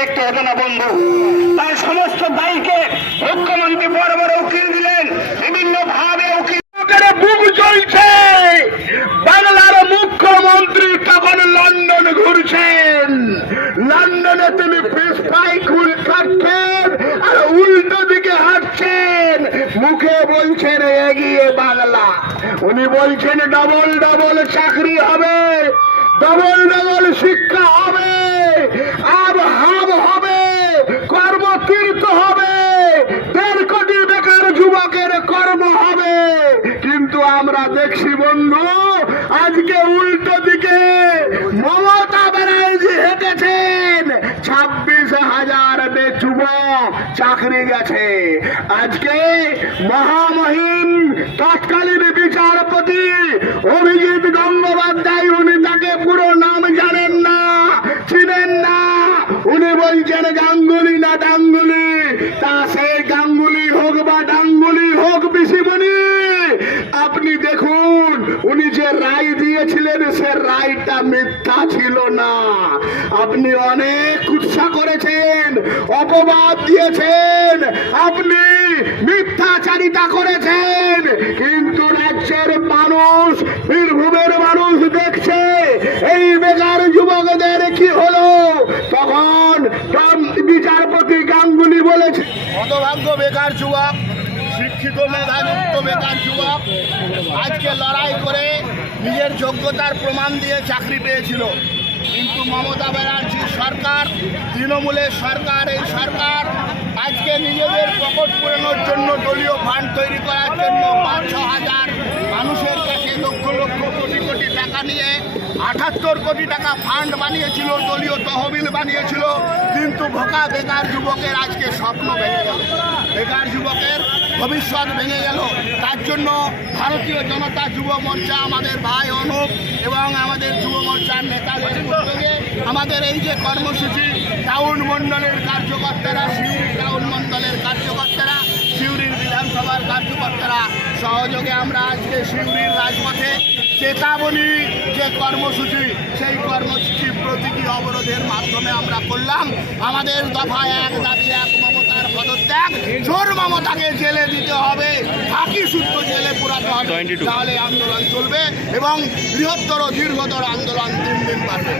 দেখতে হবে না বন্ধু। তার সমস্ত দায়ীকে মুখ্যমন্ত্রী বড় বড় উকিল দিলেন, বিভিন্ন ভাবে উকিল বুক চলছে। বাংলার মুখ্যমন্ত্রী তখন লন্ডন ঘুরছেন, লন্ডনে তিনি ফিশ ফ্রাই খাচ্ছেন আর উল্টো দিকে হাঁটছেন। মুখে বলছেন এগিয়ে বাংলা, উনি বলছেন ডবল ডবল চাকরি হবে, ডবল ডবল শিক্ষা হবে, আবহাব হবে, কর্মতীর্থ হবে, 1.5 কোটি বেকার যুবকের কর্ম হবে। কিন্তু আমরা দেখছি বন্ধু, আজকে উল্টো দিকে মমতা ব্যানার্জি হেঁটেছেন, 26,000 যুবক চাকরি গেছে। আজকে মহামহিম তৎকালীন বিচারপতি অভিজিৎ গঙ্গোপাধ্যায়, উনি তাকে পুরো নাম জানেন না, চিনেন না, উনি বলছেন গাঙ্গুলি না ডাঙ্গুলি। তা সে গাঙ্গুলি হোক বা ডাঙ্গুলি হোক পিসিমণি, আপনি দেখুন উনি যে রায় দিয়েছিলেন সে রায়টা মিথ্যা ছিল না। আপনি অনেক কুৎসা করেছেন, অপবাদ দিয়েছেন, আপনি মিথ্যাচারিতা করেছেন, কিন্তু রাজ্যের মানুষ, বীরভূমের মানুষ দেখছে এই বেকার যুবকদের কি হলো। তখন বিচারপতি গাঙ্গুলি বলেছে, হতভাগ্য বেকার যুবক, শিক্ষিত মেধাযুক্ত বেকার যুবক আজকে লড়াই করে নিজের যোগ্যতার প্রমাণ দিয়ে চাকরি পেয়েছিল। কিন্তু মমতা ব্যানার্জির সরকার, তৃণমূলের সরকার, এই সরকার আজকে নিজেদের পকেট পূরণের জন্য, দলীয় ফান্ড তৈরি করার জন্য 5-6 হাজার মানুষের কাছে লক্ষ লক্ষ কোটি কোটি টাকা নিয়ে 78 কোটি টাকা ফান্ড বানিয়েছিল, দলীয় তহবিল বানিয়েছিল। কিন্তু ভোকা বেকার যুবকের আজকে স্বপ্ন ভেঙে গেল, বেকার যুবকের ভবিষ্যৎ ভেঙে গেল। তার জন্য ভারতীয় জনতা যুব মোর্চা, আমাদের ভাই অনুপ এবং আমাদের যুব মোর্চার নেতাদের উদ্যোগে আমাদের এই যে কর্মসূচি, টাউন মণ্ডলের কার্যকর্তারা, সিউড়ি টাউন মণ্ডলের কার্যকর্তারা, সিউড়ির বিধানসভার কার্যকর্তারা সহযোগে আমরা আজকে সিউড়ির রাজপথে চেতাবনী যে কর্মসূচি, সেই কর্মসূচি প্রতীকী অবরোধের মাধ্যমে আমরা করলাম। আমাদের দফা 1, দাবি 1, মমতার পদত্যাগ, চোর মমতাকে জেলে দিতে হবে, ফাঁকি সূত্র জেলে পুরাতে হবে, তাহলে আন্দোলন চলবে এবং বৃহত্তর দীর্ঘতর আন্দোলন দিন দিন বাড়বে।